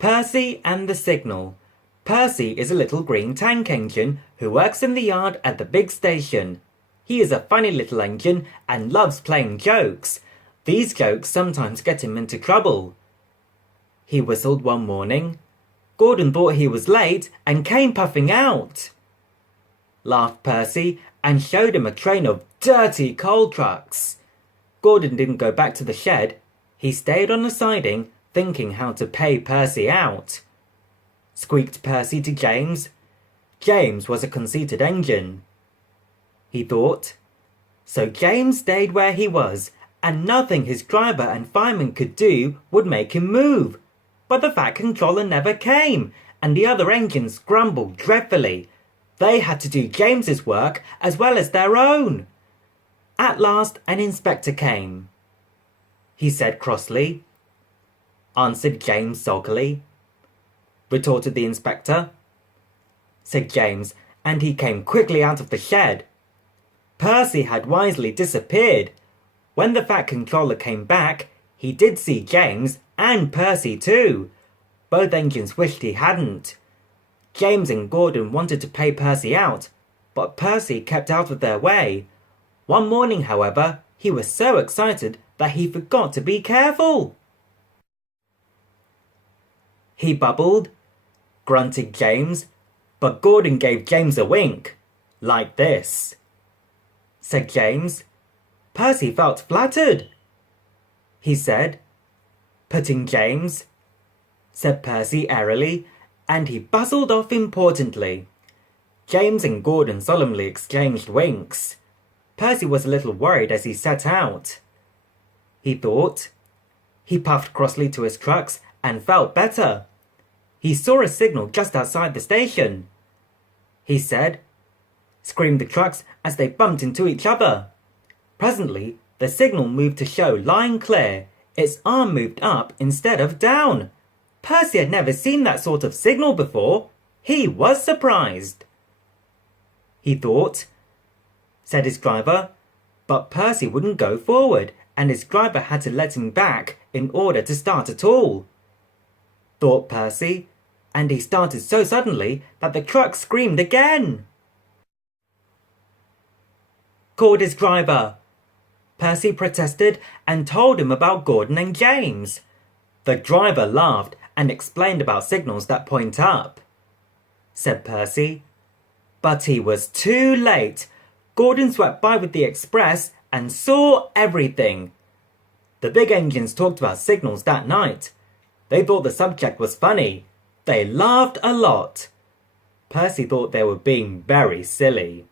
Percy and the Signal. Percy is a little green tank engine who works in the yard at the big station. He is a funny little engine and loves playing jokes. These jokes sometimes get him into trouble. He whistled one morning. Gordon thought he was late and came puffing out. Laughed Percy and showed him a train of dirty coal trucks. Gordon didn't go back to the shed. He stayed on the siding, thinking how to pay Percy out. Squeaked Percy to James. James was a conceited engine. He thought. So James stayed where he was, and nothing his driver and fireman could do would make him move. But the Fat Controller never came, and the other engines grumbled dreadfully. They had to do James's work as well as their own. At last an inspector came. He said crossly. Answered James sulkily. Retorted the inspector. Said James, and he came quickly out of the shed. Percy had wisely disappeared. When the Fat Controller came back, he did see James and Percy too. Both engines wished he hadn't. James and Gordon wanted to pay Percy out, but Percy kept out of their way. One morning, however, he was so excited that he forgot to be careful. He bubbled, grunted James, but Gordon gave James a wink, like this. Said James. Percy felt flattered. He said, putting James. Said Percy airily, and he bustled off importantly. James and Gordon solemnly exchanged winks. Percy was a little worried as he set out. He thought. He puffed crossly to his trucks and felt better. He saw a signal just outside the station. He said, screamed the trucks as they bumped into each other. Presently, the signal moved to show line clear. Its arm moved up instead of down. Percy had never seen that sort of signal before. He was surprised. He thought, said his driver, but Percy wouldn't go forward, and his driver had to let him back in order to start at all. Thought Percy, and he started so suddenly that the truck screamed again. Called his driver. Percy protested and told him about Gordon and James. The driver laughed and explained about signals that point up. Said Percy. But he was too late. Gordon swept by with the express and saw everything. The big engines talked about signals that night. They thought the subject was funny. They laughed a lot. Percy thought they were being very silly.